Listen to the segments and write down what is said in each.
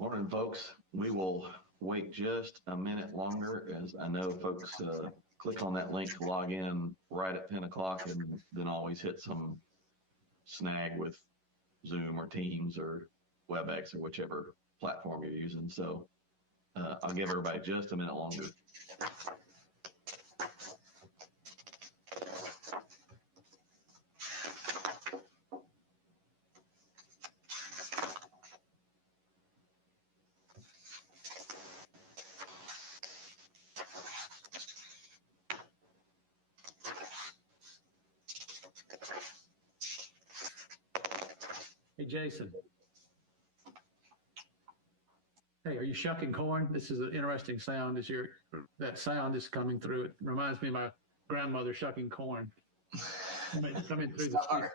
Morning, folks. We will wait just a minute longer as I know folks click on that link to log in right at 10 o'clock and then always hit some snag with Zoom or Teams or WebEx or whichever platform you're using. So I'll give everybody just a minute longer. Hey, Jason. Hey, are you shucking corn? This is an interesting sound. That sound is coming through. It reminds me of my grandmother shucking corn. Coming through the speaker.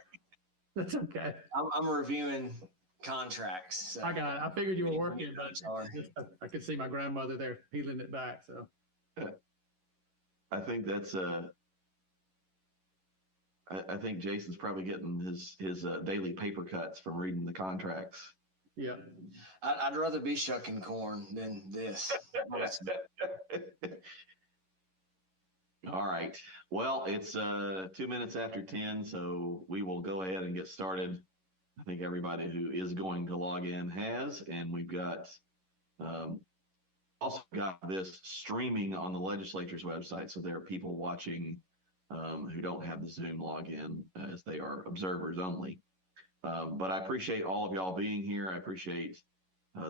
That's okay. I'm reviewing contracts. So. I got it. I figured you were working, but I could see my grandmother there peeling it back. So I think that's I think Jason's probably getting his daily paper cuts from reading the contracts. Yeah. I'd rather be shucking corn than this. All right. Well, it's 2 minutes after 10, so we will go ahead and get started. I think everybody who is going to log in has, and we've got also got this streaming on the legislature's website, so there are people watching who don't have the Zoom login as they are observers only. But I appreciate all of y'all being here. I appreciate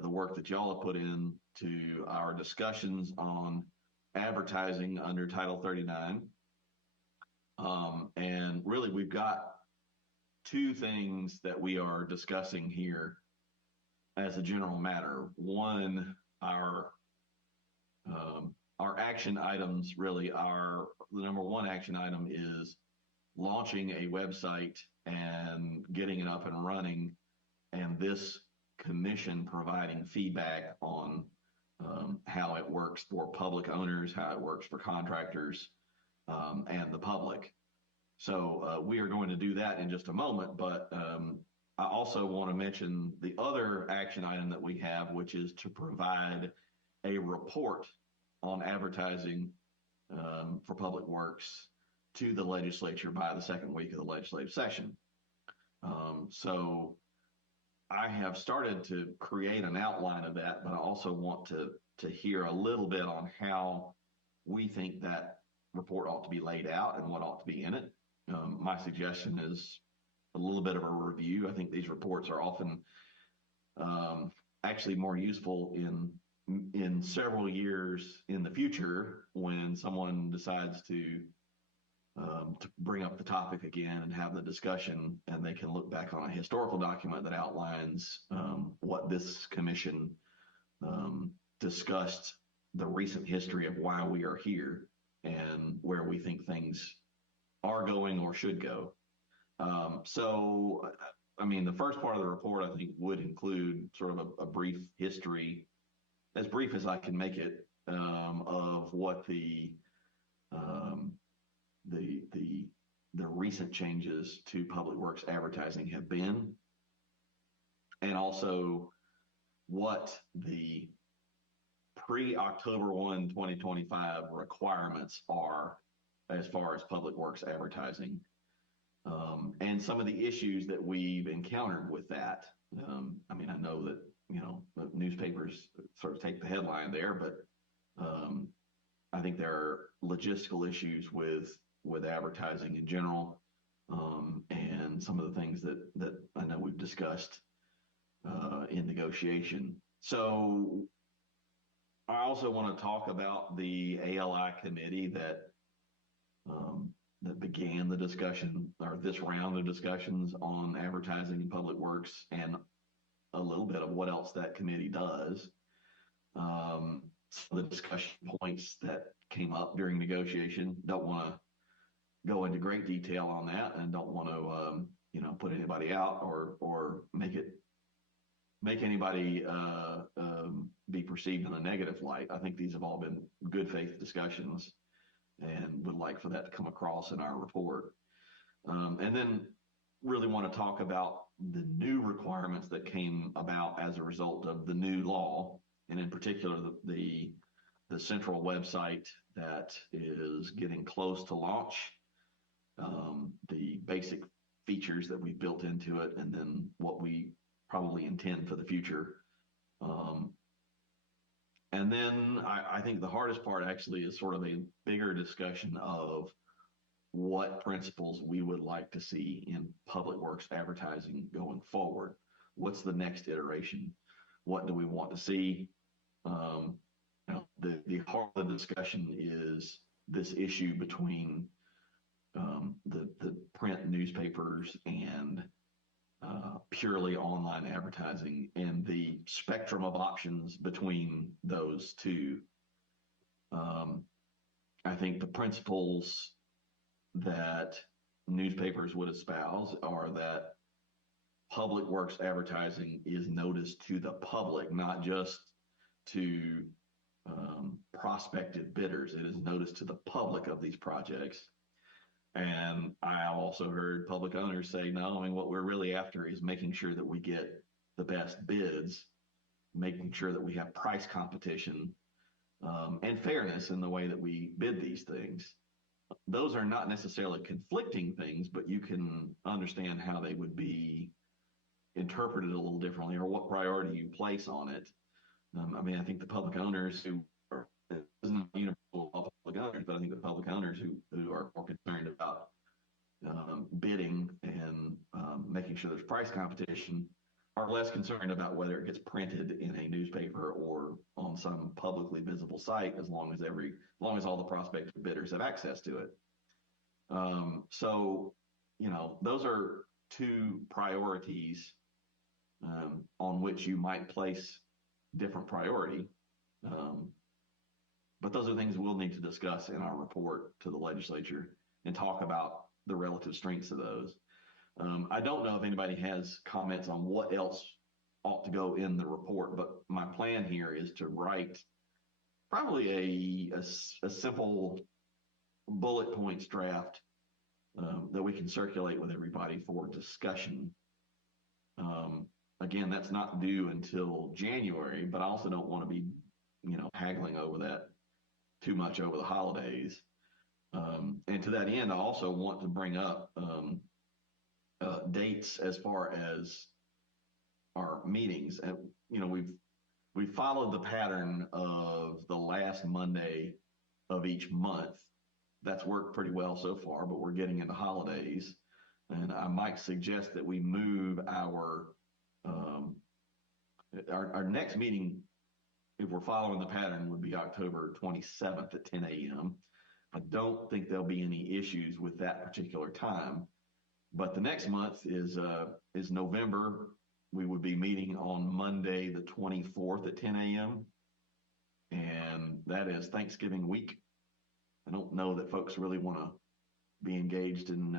the work that y'all have put in to our discussions on advertising under Title 39. And really, we've got two things that we are discussing here as a general matter. One, our action items, really, the number one action item is launching a website and getting it up and running, and this commission providing feedback on how it works for public owners, how it works for contractors, and the public. So we are going to do that in just a moment, but I also want to mention the other action item that we have, which is to provide a report on advertising for public works to the legislature by the second week of the legislative session. So I have started to create an outline of that, but I also want to hear a little bit on how we think that report ought to be laid out and what ought to be in it. My suggestion is a little bit of a review. I think these reports are often actually more useful in several years in the future when someone decides to bring up the topic again and have the discussion, and they can look back on a historical document that outlines what this commission discussed, the recent history of why we are here and where we think things are going or should go. So, I mean, the first part of the report, I think, would include sort of a brief history, as brief as I can make it, of what the recent changes to public works advertising have been, and also what the pre-October 1, 2025 requirements are as far as public works advertising, and some of the issues that we've encountered with that. I mean, I know that, the newspapers sort of take the headline there, but I think there are logistical issues with advertising in general, and some of the things that I know we've discussed in negotiation. So I also want to talk about the ALI committee that began the discussion, or this round of discussions on advertising and public works, and a little bit of what else that committee does. Some of the discussion points that came up during negotiation. Don't want to go into great detail on that, and don't want to put anybody out or make anybody be perceived in a negative light. I think these have all been good faith discussions, and would like for that to come across in our report. And then really want to talk about the new requirements that came about as a result of the new law, and in particular the central website that is getting close to launch, the basic features that we built into it, and then what we probably intend for the future. And then I think the hardest part actually is sort of a bigger discussion of what principles we would like to see in public works advertising going forward. What's the next iteration? What do we want to see? The heart of the discussion is this issue between the print newspapers and purely online advertising, and the spectrum of options between those two. I think the principles that newspapers would espouse are that public works advertising is noticed to the public, not just to prospective bidders. It is noticed to the public of these projects. And I also heard public owners say, no, I mean, what we're really after is making sure that we get the best bids, making sure that we have price competition, and fairness in the way that we bid these things. Those are not necessarily conflicting things, but you can understand how they would be interpreted a little differently, or what priority you place on it. I mean, I think the public owners who are, it isn't universal all public owners, but I think the public owners who are more concerned about bidding and making sure there's price competition are less concerned about whether it gets printed in a newspaper or on some publicly visible site, as long as all the prospective bidders have access to it. So, those are two priorities on which you might place different priority. But those are things we'll need to discuss in our report to the legislature and talk about the relative strengths of those. I don't know if anybody has comments on what else ought to go in the report, but my plan here is to write probably a simple bullet points draft that we can circulate with everybody for discussion. Again, that's not due until January, but I also don't want to be, haggling over that too much over the holidays. And to that end, I also want to bring up dates as far as our meetings. And, we've followed the pattern of the last Monday of each month. That's worked pretty well so far, but we're getting into holidays. And I might suggest that we move our next meeting, if we're following the pattern, would be October 27th at 10 a.m. I don't think there'll be any issues with that particular time. But the next month is November. We would be meeting on Monday, the 24th at 10 a.m. And that is Thanksgiving week. I don't know that folks really want to be engaged in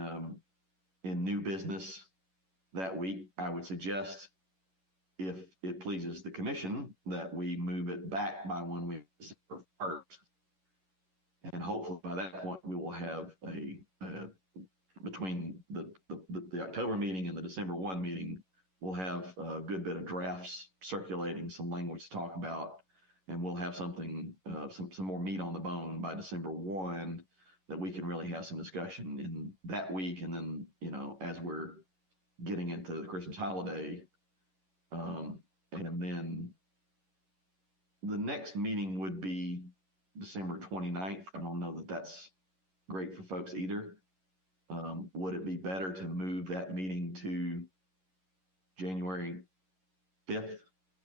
new business that week. I would suggest, if it pleases the commission, that we move it back by 1 week, December 1st. And hopefully by that point, we will have between the October meeting and the December 1 meeting, we'll have a good bit of drafts circulating, some language to talk about, and we'll have something, some more meat on the bone by December 1 that we can really have some discussion in that week. And then, as we're getting into the Christmas holiday, and then the next meeting would be December 29th. I don't know that that's great for folks either. Would it be better to move that meeting to January 5th?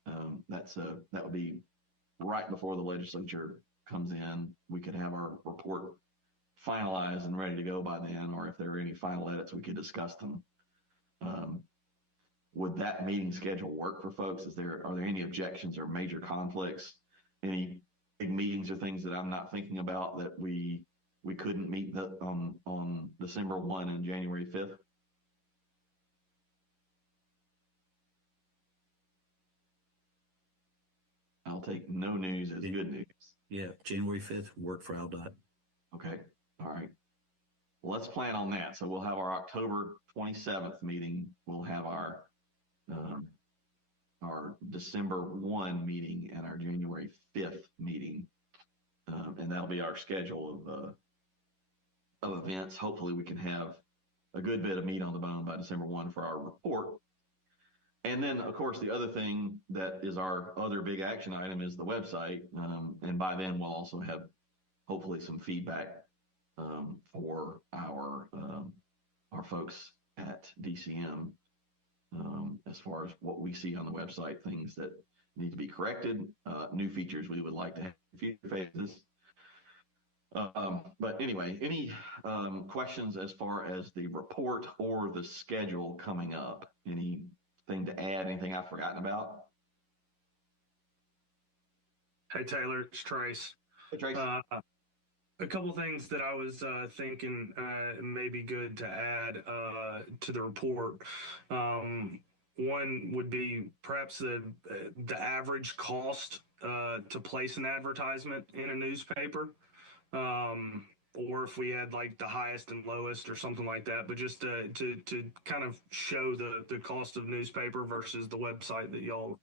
That would be right before the legislature comes in. We could have our report finalized and ready to go by then, or if there are any final edits, we could discuss them. Would that meeting schedule work for folks? Are there any objections or major conflicts? Any big meetings or things that I'm not thinking about that we couldn't meet on December 1 and January 5th? I'll take no news as good news. Yeah, January 5th, work for Aldot. Okay. All right. let's plan on that. So we'll have our October 27th meeting. We'll have um, our December 1 meeting and our January 5th meeting. And that'll be our schedule of events. Hopefully we can have a good bit of meat on the bone by December 1 for our report. And then, of course, the other thing that is our other big action item is the website. And by then we'll also have hopefully some feedback for our folks at DCM as far as what we see on the website, things that need to be corrected, new features we would like to have in future phases. But anyway, any questions as far as the report or the schedule coming up? Anything to add? Anything I've forgotten about? Hey, Taylor, it's Trace. Hey, Trace. A couple things that I was thinking may be good to add to the report. One would be perhaps the average cost to place an advertisement in a newspaper, or if we had like the highest and lowest or something like that. But just to kind of show the cost of newspaper versus the website that y'all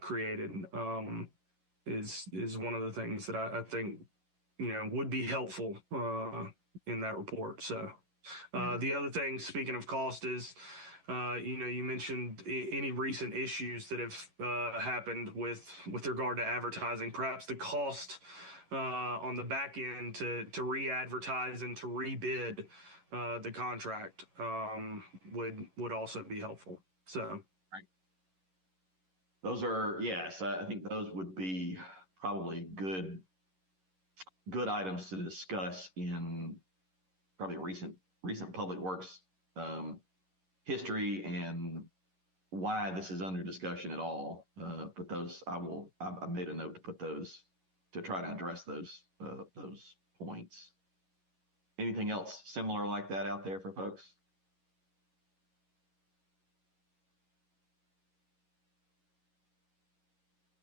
created is one of the things that I think would be helpful in that report. So the other thing, speaking of cost, is you mentioned any recent issues that have happened with regard to advertising. Perhaps the cost on the back end to re-advertise and to rebid the contract would also be helpful. So, right. Those are, yes, I think those would be probably good items to discuss in probably recent public works history and why this is under discussion at all. But those I made a note to put those to try to address those points. Anything else similar like that out there for folks?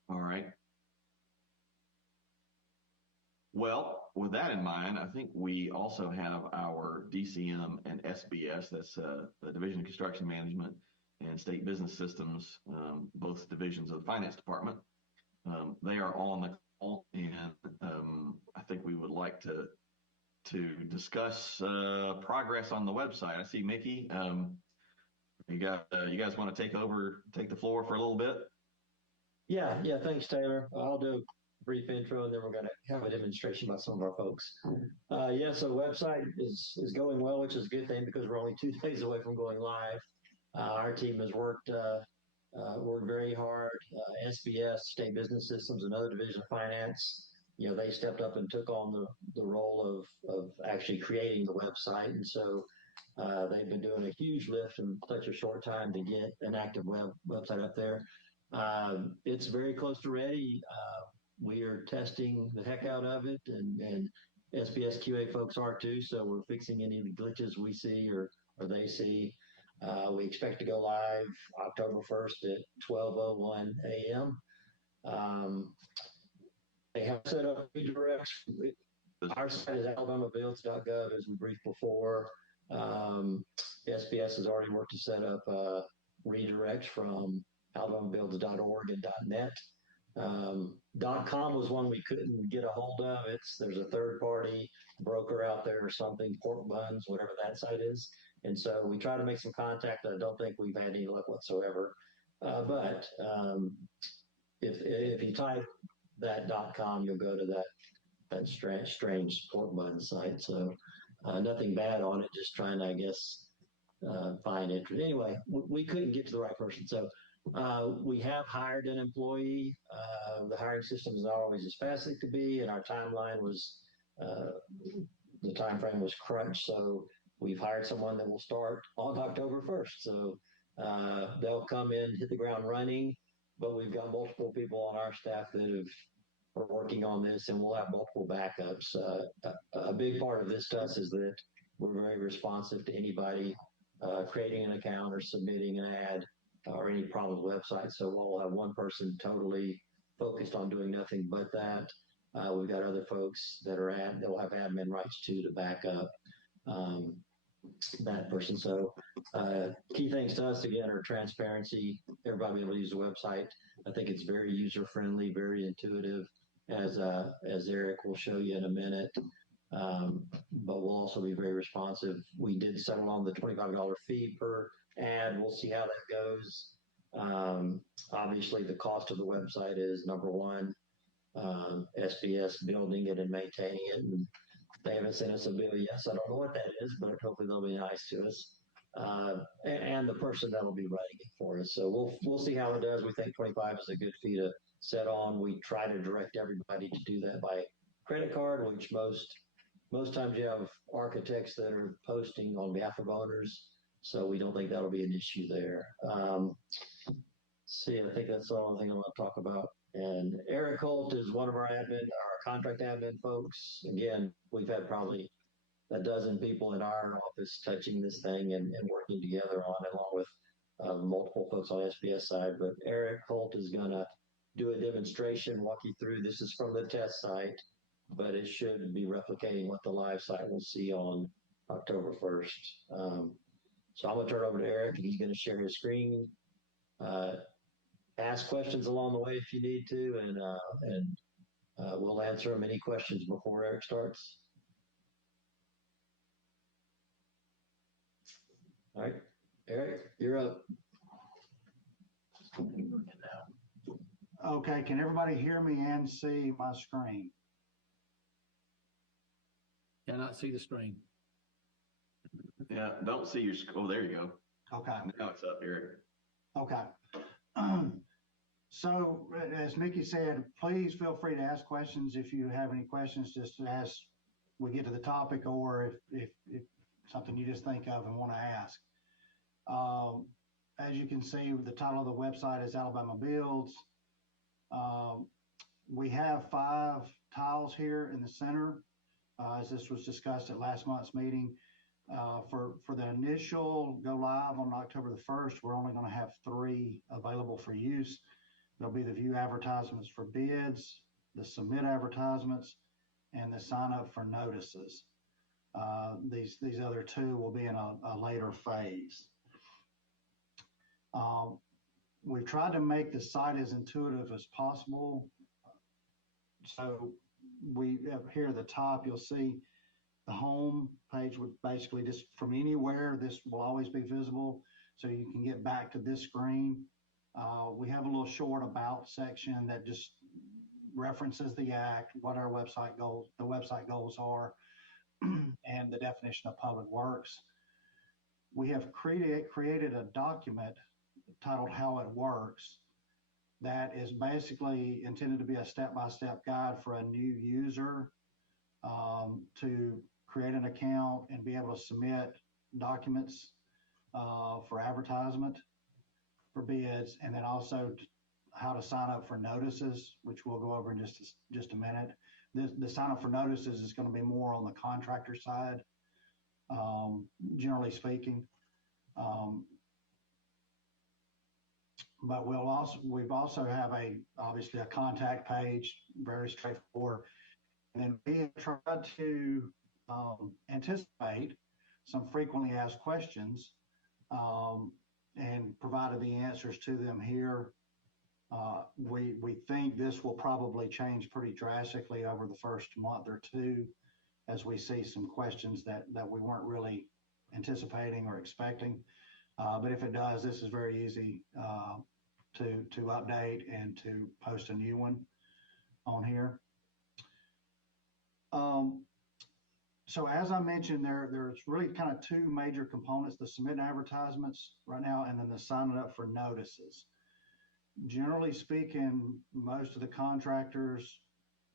All right. Well, with that in mind, I think we also have our DCM and SBS, that's the Division of Construction Management and State Business Systems, both divisions of the Finance Department. They are on the call, and I think we would like to discuss progress on the website. I see Mickey. You guys want to take the floor for a little bit? Yeah. Thanks, Taylor. I'll do a brief intro, and then we're going to have a demonstration by some of our folks. So website is going well, which is a good thing because we're only 2 days away from going live. Our team has worked very hard. SBS, State Business Systems, another division of finance, they stepped up and took on the role of actually creating the website. And so they've been doing a huge lift in such a short time to get an active website up there. It's very close to ready. We are testing the heck out of it, and SBS QA folks are too. So we're fixing any of the glitches we see or they see. We expect to go live October 1st at 12:01 a.m. They have set up redirects. Our site is alabamabuilds.gov, as we briefed before. SBS has already worked to set up redirects from alabamabuilds.org and .net. .com was one we couldn't get a hold of. There's a third-party broker out there or something, Pork Buns, whatever that site is. And so we try to make some contact. I don't think we've had any luck whatsoever. But if you type that .com, you'll go to that strange Pork Buns site. So nothing bad on it, just trying to, I guess, find interest. Anyway, we couldn't get to the right person. So we have hired an employee. The hiring system is not always as fast as it could be, and our timeline was the time frame was crunched. So we've hired someone that will start on October 1st. So they'll come in, hit the ground running. But we've got multiple people on our staff that are working on this, and we'll have multiple backups. A big part of this to us is that we're very responsive to anybody creating an account or submitting an ad or any problem with websites. So we'll have one person totally focused on doing nothing but that. We've got other folks that will have admin rights too to back up. that person. So key things to us again are transparency, everybody being able to use the website. I think it's very user friendly, very intuitive, as Eric will show you in a minute. But we'll also be very responsive. We did settle on the $25 fee per ad. We'll see how that goes. Obviously, the cost of the website is number one. SBS building it and maintaining it. And they haven't sent us a bill yet, so I don't know what that is, but hopefully they'll be nice to us. And the person that'll be writing it for us. So we'll see how it does. We think 25 is a good fee to set on. We try to direct everybody to do that by credit card, which most times you have architects that are posting on behalf of owners, so we don't think that'll be an issue there. See, I think that's the only thing I want to talk about. And Eric Holt is one of our contract admin folks. Again, we've had probably a dozen people in our office touching this thing and working together on it, along with multiple folks on SBS side. But Eric Holt is going to do a demonstration, walk you through. This is from the test site, but it should be replicating what the live site will see on October 1st. So I'm going to turn it over to Eric, and he's going to share his screen. Ask questions along the way if you need to, and we'll answer them. Any questions before Eric starts? All right, Eric, you're up. Okay, can everybody hear me and see my screen? Cannot see the screen. Yeah, don't see your, oh, there you go. Okay. Now it's up, Eric. Okay. So as Nikki said, please feel free to ask questions. If you have any questions, just ask we get to the topic, or if something you just think of and want to ask. As you can see, the title of the website is Alabama Builds. We have 5 tiles here in the center, as this was discussed at last month's meeting. For the initial go live on October the 1st, we're only going to have 3 available for use. There'll be the view advertisements for bids, the submit advertisements, and the sign up for notices. These other 2 will be in a later phase. We've tried to make the site as intuitive as possible. So we have here at the top, you'll see the home page would basically just from anywhere, this will always be visible. So you can get back to this screen. We have a little short about section that just references the act, what our website goals are, and the definition of public works. We have created a document titled How It Works that is basically intended to be a step-by-step guide for a new user to create an account and be able to submit documents for advertisement, for bids, and then also how to sign up for notices, which we'll go over in just a minute. The sign up for notices is going to be more on the contractor side, generally speaking. But we've also have obviously a contact page, very straightforward. And then we have tried to anticipate some frequently asked questions and provided the answers to them here. We think this will probably change pretty drastically over the first month or 2 as we see some questions that we weren't really anticipating or expecting. But if it does, this is very easy to update and to post a new one on here. So as I mentioned, there's really kind of 2 major components: the submit advertisements right now, and then the signing up for notices. Generally speaking, most of the contractors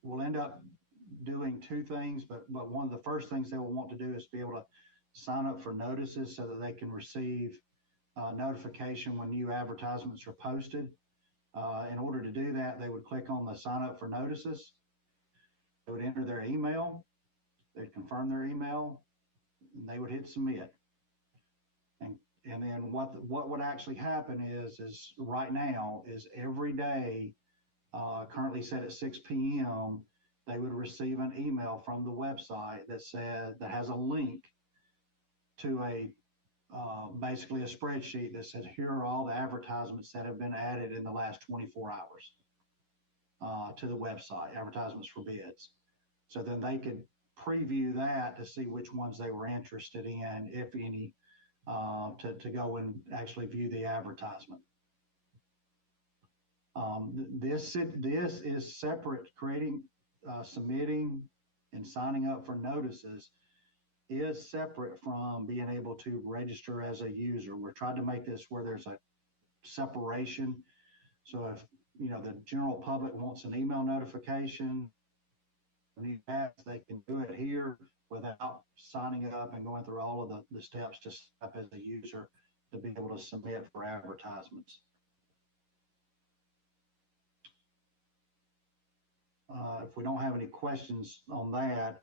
will end up doing 2 things, but one of the first things they will want to do is be able to sign up for notices so that they can receive notification when new advertisements are posted. In order to do that, they would click on the sign up for notices. They would enter their email. They'd confirm their email, and they would hit submit. And then what would actually happen is right now is every day, currently set at 6 p.m., they would receive an email from the website that has a link to basically a spreadsheet that said, here are all the advertisements that have been added in the last 24 hours to the website, advertisements for bids. So then they could preview that to see which ones they were interested in, if any, to go and actually view the advertisement. This is separate. Creating, submitting, and signing up for notices is separate from being able to register as a user. We're trying to make this where there's a separation. So if the general public wants an email notification, new apps, they can do it here without signing up and going through all of the steps to set up as a user to be able to submit for advertisements. If we don't have any questions on that,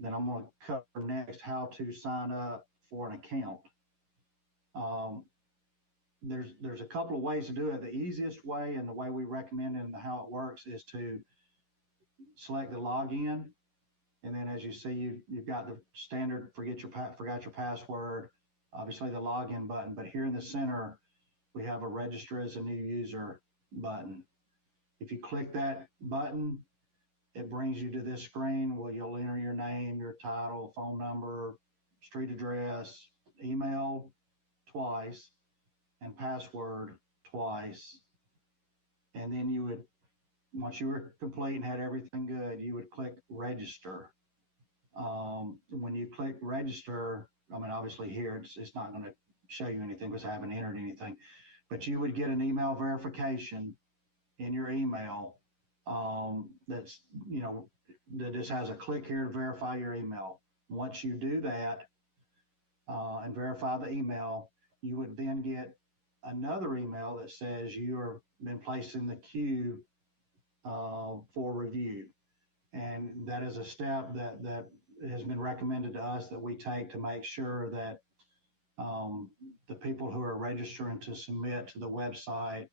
then I'm going to cover next how to sign up for an account. There's a couple of ways to do it. The easiest way, and the way we recommend it and how it works, is to select the login, and then as you see, you've got the standard forgot your password, obviously the login button, but here in the center we have a register as a new user button. If you click that button, it brings you to this screen where you'll enter your name, your title, phone number, street address, email twice, and password twice. And then you would, once you were complete and had everything good, you would click register. When you click register, I mean, obviously here it's not going to show you anything because I haven't entered anything, but you would get an email verification in your email that's, that just has a click here to verify your email. Once you do that and verify the email, you would then get another email that says you have been placed in the queue for review. And that is a step that has been recommended to us that we take to make sure that the people who are registering to submit to the website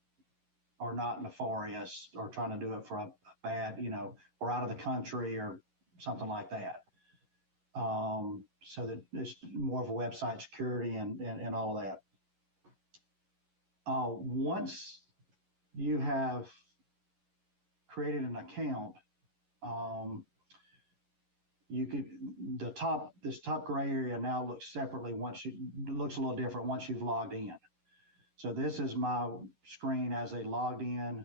are not nefarious or trying to do it for a bad, or out of the country or something like that. So that it's more of a website security and all of that. Once you have created an account, you could, this top gray area now looks separately looks a little different once you've logged in. So this is my screen as a logged in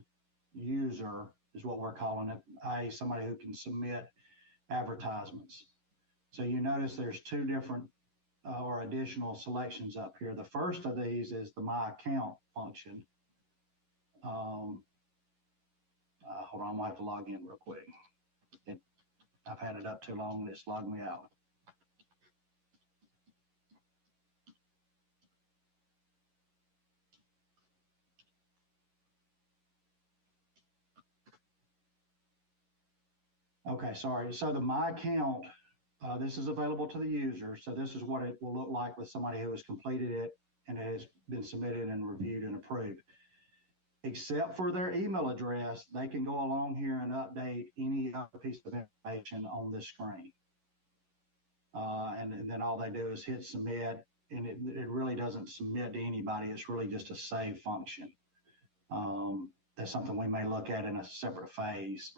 user, is what we're calling it, somebody who can submit advertisements. So you notice there's two different or additional selections up here. The first of these is the My Account function. Hold on, I might have to log in real quick. I've had it up too long, it's logged me out. Okay, sorry. So the My Account, this is available to the user. So this is what it will look like with somebody who has completed it and it has been submitted and reviewed and approved. Except for their email address, they can go along here and update any other piece of information on this screen. And then all they do is hit submit, and it really doesn't submit to anybody. It's really just a save function. That's something we may look at in a separate phase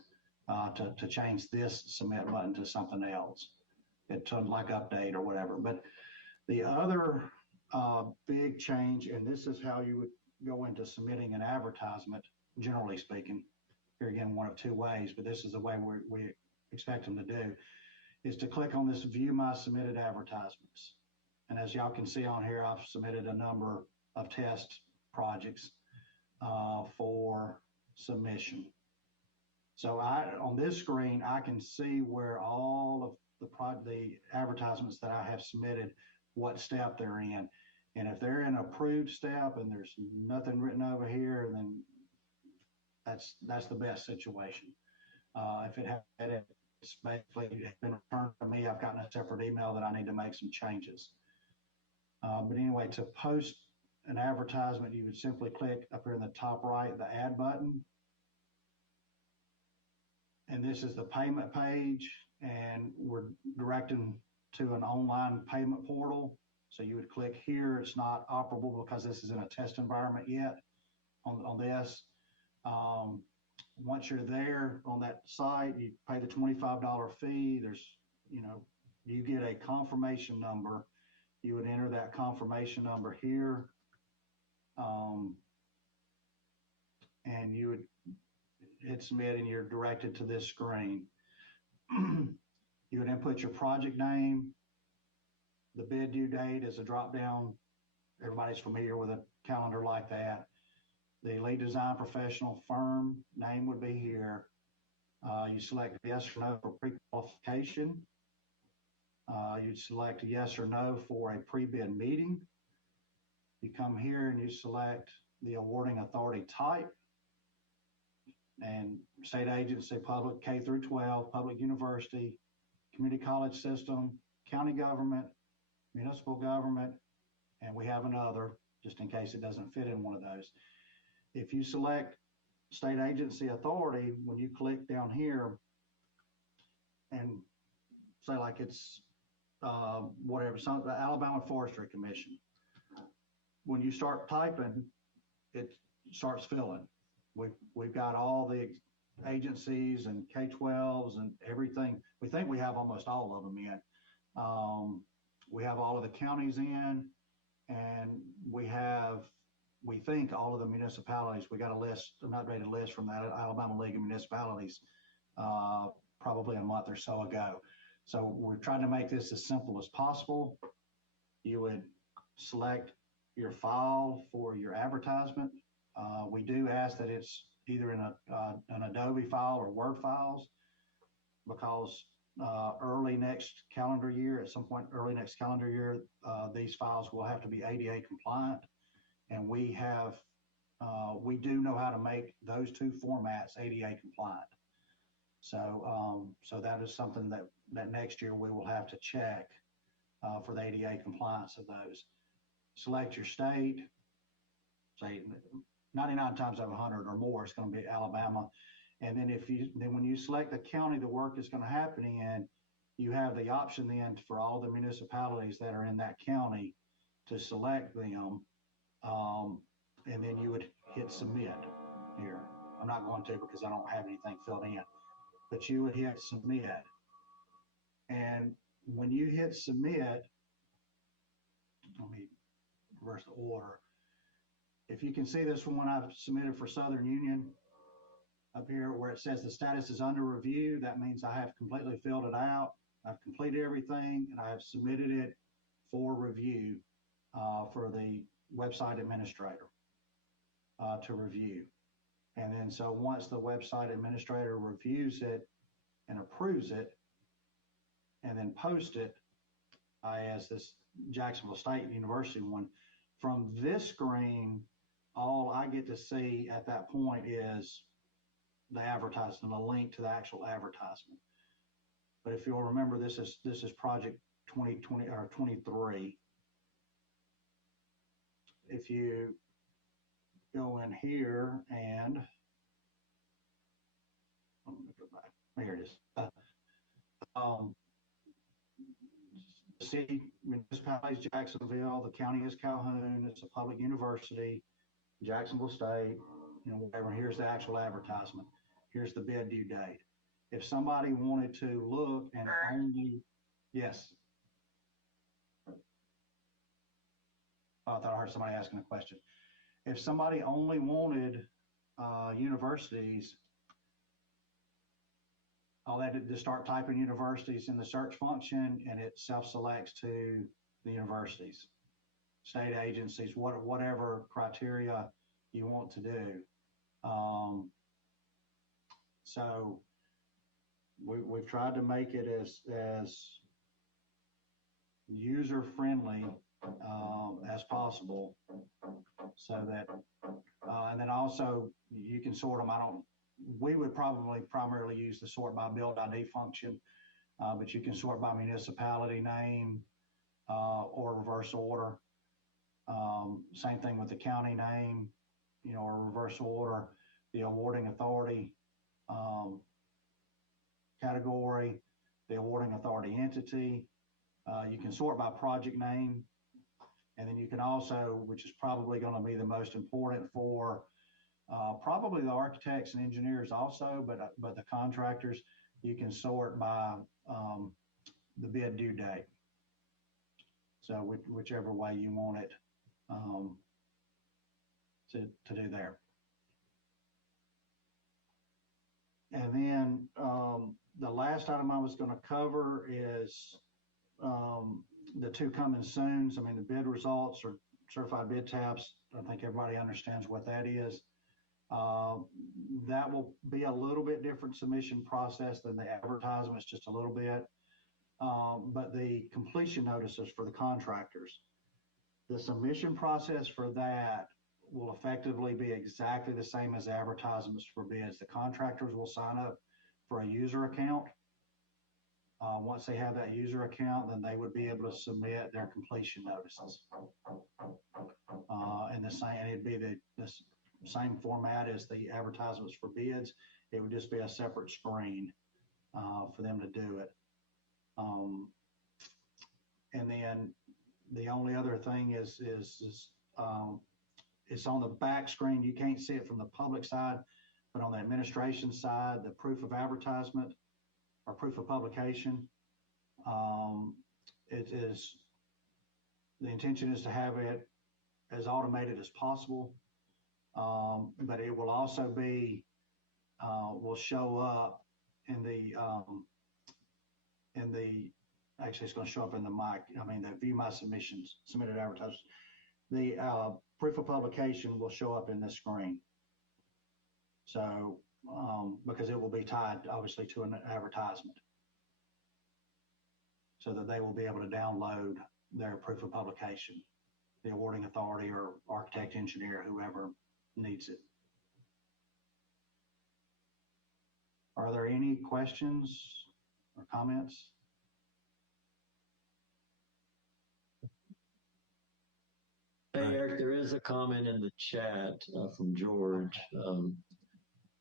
to change this submit button to something else, to like update or whatever. But the other big change, and this is how you would go into submitting an advertisement, generally speaking, here again, one of two ways, but this is the way we expect them to do, is to click on this View My Submitted Advertisements. And as y'all can see on here, I've submitted a number of test projects for submission. So on this screen, I can see where all of the advertisements that I have submitted, what step they're in. And if they're in approved step and there's nothing written over here, then that's the best situation. If it had it's basically been returned to me, I've gotten a separate email that I need to make some changes. But anyway, to post an advertisement, you would simply click up here in the top right, the add button. And this is the payment page, and we're directing to an online payment portal. So you would click here. It's not operable because this is in a test environment yet on this. Once you're there on that site, you pay the $25 fee. You get a confirmation number. You would enter that confirmation number here. And you would hit submit, and you're directed to this screen. You would input your project name. The bid due date is a drop down. Everybody's familiar with a calendar like that. The lead design professional firm name would be here. You select yes or no for pre-qualification. You'd select yes or no for a pre-bid meeting. You come here and you select the awarding authority type, and state agency, public K through 12, public university, community college system, county government, municipal government, and we have another just in case it doesn't fit in one of those. If you select state agency authority, when you click down here and say like it's the Alabama Forestry Commission, when you start typing, it starts filling. We've got all the agencies and K-12s and everything. We think we have almost all of them in. We have all of the counties in, and we think all of the municipalities. We got an updated list from the Alabama League of Municipalities probably a month or so ago. So we're trying to make this as simple as possible. You would select your file for your advertisement. We do ask that it's either in an Adobe file or Word files, because early next calendar year, at some point early next calendar year, these files will have to be ADA compliant. And we do know how to make those two formats ADA compliant. So that is something that next year we will have to check for the ADA compliance of those. Select your state. Say 99 times out of 100 or more, it's going to be Alabama. And then when you select the county the work is going to happen in, you have the option then for all the municipalities that are in that county to select them. And then you would hit submit here. I'm not going to because I don't have anything filled in, but you would hit submit. And when you hit submit, let me reverse the order. If you can see this one I've submitted for Southern Union up here where it says the status is under review, that means I have completely filled it out. I've completed everything and I have submitted it for review for the website administrator to review. And then so once the website administrator reviews it and approves it and then posts it, as this Jacksonville State University one, from this screen, all I get to see at that point is the advertisement, a link to the actual advertisement. But if you'll remember, this is project 2020 or 23. If you go in here and let me go back. There it is. City municipalities, Jacksonville, the county is Calhoun, it's a public university, Jacksonville State, whatever. Here's the actual advertisement. Here's the bid due date. If somebody wanted to look and only, yes. Oh, I thought I heard somebody asking a question. If somebody only wanted universities, all that did to start typing universities in the search function, and it self-selects to the universities, state agencies, whatever criteria you want to do. So we've tried to make it as user-friendly as possible, so that, and then also you can sort them. We would probably primarily use the sort by build ID function, but you can sort by municipality name or reverse order. Same thing with the county name, or reverse order, the awarding authority category, the awarding authority entity. You can sort by project name And then you can also, which is probably going to be the most important for probably the architects and engineers also, but the contractors, you can sort by the bid due date. So whichever way you want it to do there. And then the last item I was going to cover is the two coming soons. I mean, the bid results or certified bid tabs. I think everybody understands what that is. That will be a little bit different submission process than the advertisements, just a little bit. But the completion notices for the contractors, the submission process for that will effectively be exactly the same as advertisements for bids. The contractors will sign up for a user account. Once they have that user account, then they would be able to submit their completion notices. And it'd be the same format as the advertisements for bids. It would just be a separate screen for them to do it. And then the only other thing is it's on the back screen. You can't see it from the public side, but on the administration side, the proof of advertisement or proof of publication, the intention is to have it as automated as possible. But it will also be, will show up in the, actually it's going to show up in the the view my submissions, submitted advertisements. The proof of publication will show up in this screen. So, because it will be tied obviously to an advertisement so that they will be able to download their proof of publication, the awarding authority or architect, engineer, whoever needs it. Are there any questions or comments? Hey, Eric, there is a comment in the chat from George.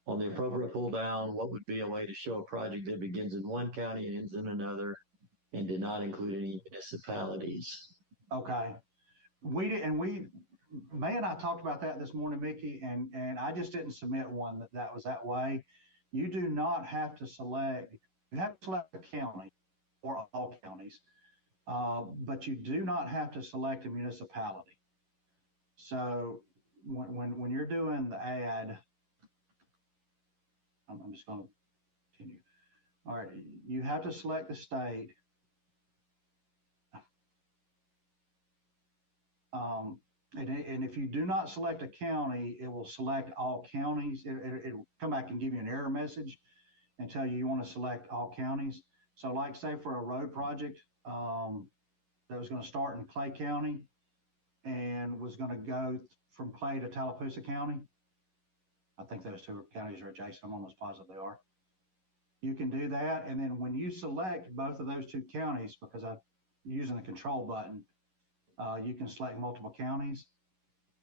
On the appropriate pull down, what would be a way to show a project that begins in one county and ends in another and did not include any municipalities? Okay. May and I talked about that this morning, Mickey, and I just didn't submit one that was that way. You do not have to select, you have to select a county or all counties, but you do not have to select a municipality. So when you're doing the ad, I'm just going to continue. All right, you have to select the state. And if you do not select a county, it will select all counties. It will come back and give you an error message and tell you want to select all counties. So like say for a road project that was going to start in Clay County and was going to go from Clay to Tallapoosa County. I think those two counties are adjacent. I'm almost positive they are. You can do that. And then when you select both of those two counties, because I'm using the control button, you can select multiple counties.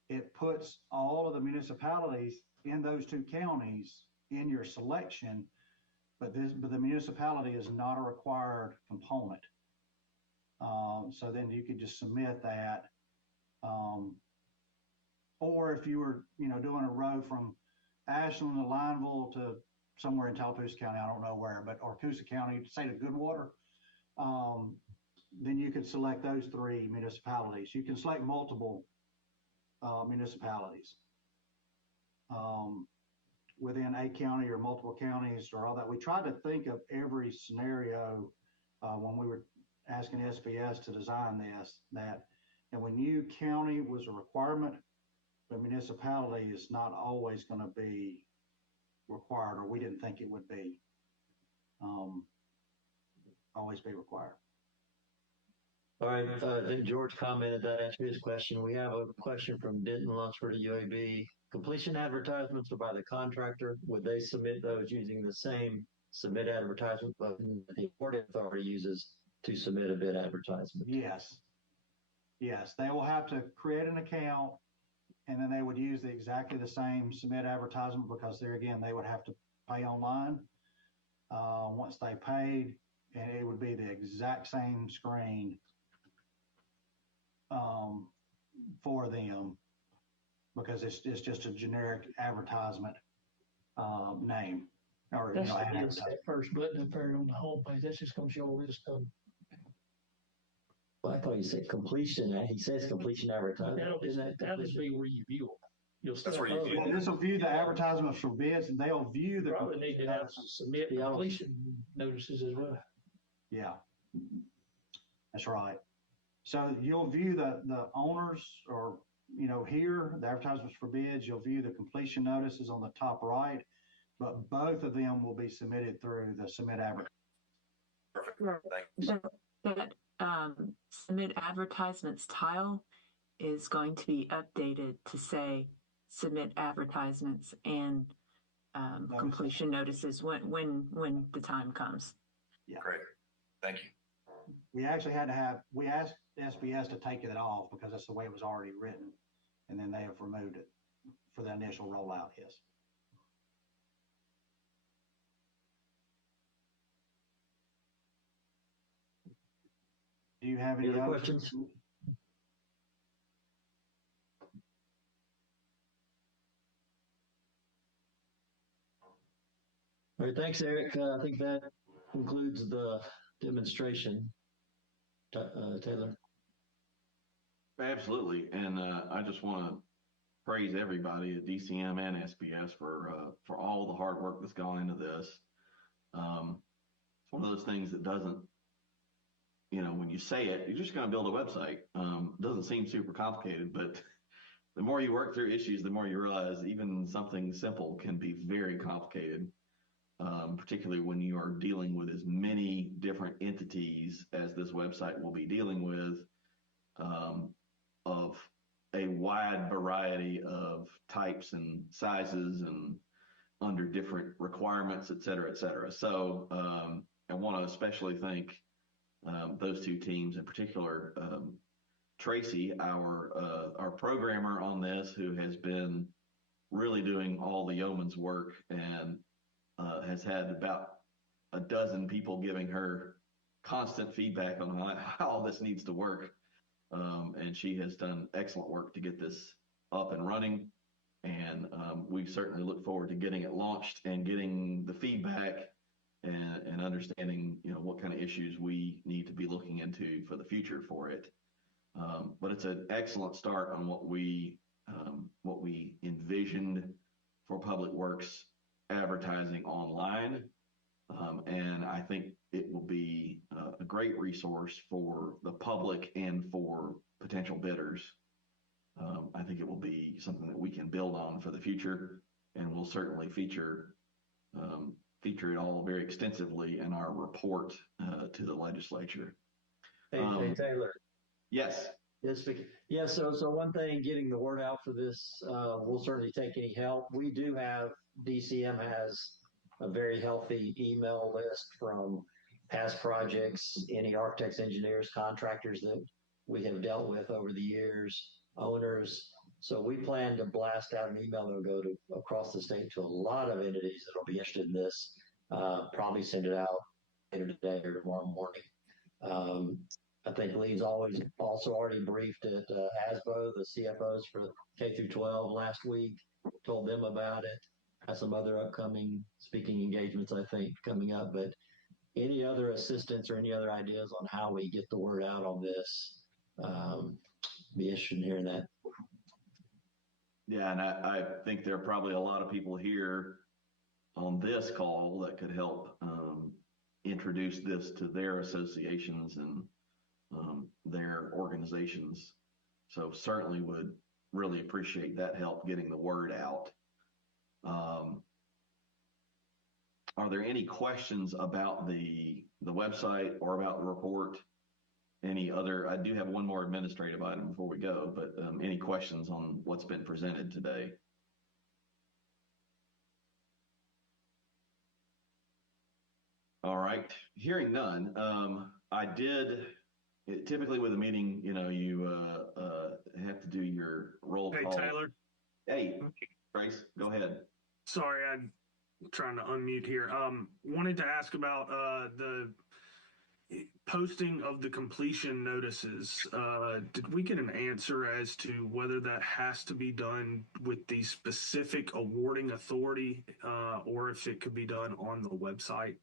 It puts all of the municipalities in those two counties in your selection, but the municipality is not a required component. So then you could just submit that. Or if you were, doing a road from Ashland to Lineville to somewhere in Tallapoosa County, I don't know where, or Coosa County, say to Goodwater, then you could select those three municipalities. You can select multiple municipalities within a county or multiple counties or all that. We tried to think of every scenario when we were asking SBS to design and we knew county was a requirement, but municipality is not always going to be required, or we didn't think it would be always be required. All right, I think George commented that answered his question. We have a question from Denton Lunsford at UAB. Completion advertisements are by the contractor. Would they submit those using the same submit advertisement button that the awarding authority uses to submit a bid advertisement? Yes. Yes, they will have to create an account and then they would use exactly the same submit advertisement because there again, they would have to pay online. Once they paid, and it would be the exact same screen for them because it's just a generic advertisement name. Or, That's ad the advertisement. first button up there on the homepage. That's just going to show all this stuff. Well, I thought you said completion. He says completion advertising. That'll Isn't that be where you view them. You'll That's where you view Yeah, this will view the advertisements for bids, and they'll view the. probably need to have submit completion notices as well. Yeah, that's right. So you'll view the owners, or here the advertisements for bids. You'll view the completion notices on the top right, but both of them will be submitted through the submit advertisement. Perfect. Thank you. That submit advertisements tile is going to be updated to say submit advertisements and completion notices when the time comes. Yeah. Great. Thank you. We actually we asked SBS to take it off because that's the way it was already written, and then they have removed it for the initial rollout. Yes. Do you have any other other questions? All right, thanks, Eric. I think that concludes the demonstration. Taylor. Absolutely. And I just want to praise everybody at DCM and SBS for all the hard work that's gone into this. It's one of those things that doesn't, when you say it, you're just going to build a website. Doesn't seem super complicated, but the more you work through issues, the more you realize even something simple can be very complicated. Particularly when you are dealing with as many different entities as this website will be dealing with, of a wide variety of types and sizes and under different requirements, et cetera, et cetera. So I want to especially thank those two teams, in particular, Tracy, our programmer on this, who has been really doing all the yeoman's work and has had about a dozen people giving her constant feedback on how all this needs to work. And she has done excellent work to get this up and running. And we certainly look forward to getting it launched and getting the feedback and understanding, what kind of issues we need to be looking into for the future for it. But it's an excellent start on what we envisioned for Public Works advertising online. And I think it will be a great resource for the public and for potential bidders. I think it will be something that we can build on for the future, and we'll certainly feature it all very extensively in our report to the legislature. Hey, Taylor. Yes. Yes, Vicky. Yeah. So one thing, getting the word out for this, will certainly take any help. We do have, DCM has a very healthy email list from past projects, any architects, engineers, contractors that we have dealt with over the years, owners. So we plan to blast out an email that will go to across the state to a lot of entities that will be interested in this. Probably send it out later today or tomorrow morning. I think Lee's also already briefed at ASBO, the CFOs for K through 12 last week, told them about it. Has some other upcoming speaking engagements, I think, coming up. But any other assistance or any other ideas on how we get the word out on this? Be interested in hearing that. Yeah, and I think there are probably a lot of people here on this call that could help introduce this to their associations and their organizations. So certainly would really appreciate that help getting the word out. Are there any questions about the website or about the report? I do have one more administrative item before we go, but any questions on what's been presented today? All right, hearing none. Typically with a meeting, you have to do your roll call. Hey, Taylor. Hey, Trace, go ahead. Sorry, I'm trying to unmute here. Wanted to ask about posting of the completion notices, did we get an answer as to whether that has to be done with the specific awarding authority, or if it could be done on the website?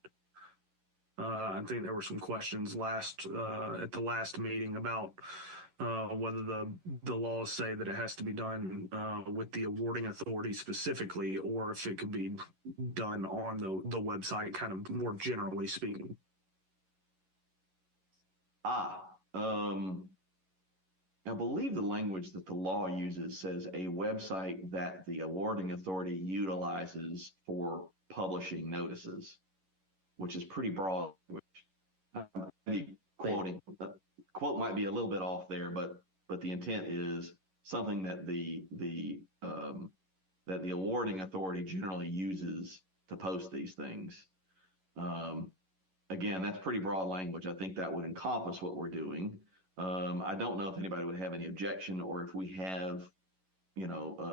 I think there were some questions at the last meeting about whether the laws say that it has to be done with the awarding authority specifically, or if it could be done on the website, kind of more generally speaking. I believe the language that the law uses says a website that the awarding authority utilizes for publishing notices, which is pretty broad. Maybe quote might be a little bit off there, but the intent is something that the awarding authority generally uses to post these things. Again, that's pretty broad language. I think that would encompass what we're doing. I don't know if anybody would have any objection, or if we have,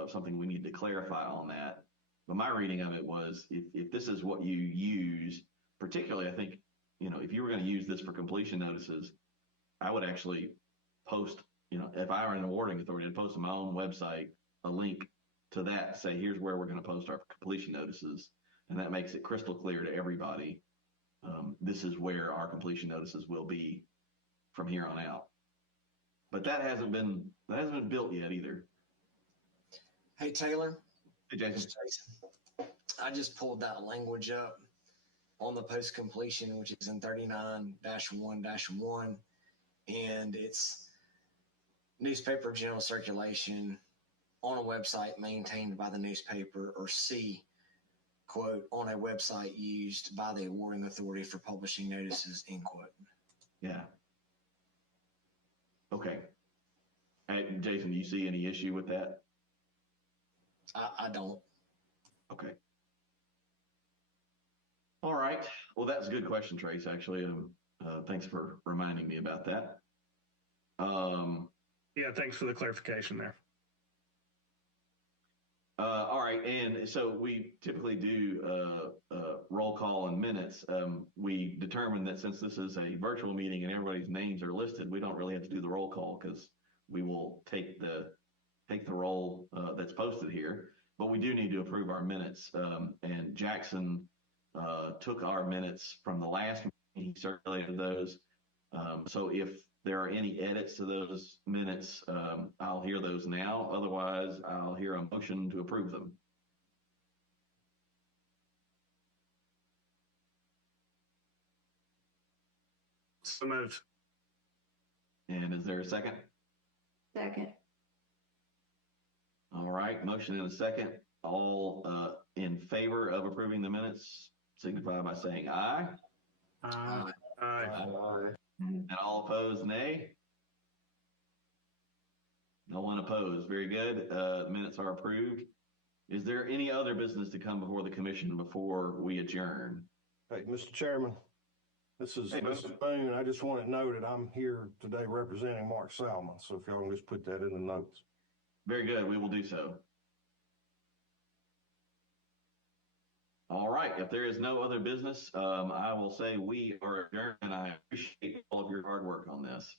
something we need to clarify on that. But my reading of it was, if this is what you use, particularly, I think, if you were going to use this for completion notices, I would actually post, if I were an awarding authority, I'd post on my own website a link to that, say, here's where we're going to post our completion notices. And that makes it crystal clear to everybody. This is where our completion notices will be from here on out. But that hasn't been built yet either. Hey, Taylor. Hey, Jason. Jason. I just pulled that language up on the post completion, which is in 39-1-1, and it's newspaper general circulation on a website maintained by the newspaper, or C, quote, on a website used by the awarding authority for publishing notices, end quote. Yeah. Okay. Hey, Jason, do you see any issue with that? I don't. Okay. All right. Well, that's a good question, Trace, actually. Thanks for reminding me about that. Yeah, thanks for the clarification there. All right. And so we typically do roll call and minutes. We determined that since this is a virtual meeting and everybody's names are listed, we don't really have to do the roll call, because we will take the roll that's posted here. But we do need to approve our minutes. And Jackson took our minutes from the last meeting. He circulated those. So if there are any edits to those minutes, I'll hear those now. Otherwise, I'll hear a motion to approve them. So moved. And is there a second? Second. All right, motion and a second. All in favor of approving the minutes signify by saying aye. Aye. And all opposed, nay. No one opposed. Very good. Minutes are approved. Is there any other business to come before the commission before we adjourn? Hey, Mr. Chairman, this is Hey, Mr. Boone. I just want it noted I'm here today representing Mark Salmon. So if y'all can just put that in the notes. Very good. We will do so. All right. If there is no other business, I will say we are adjourned, and I appreciate all of your hard work on this.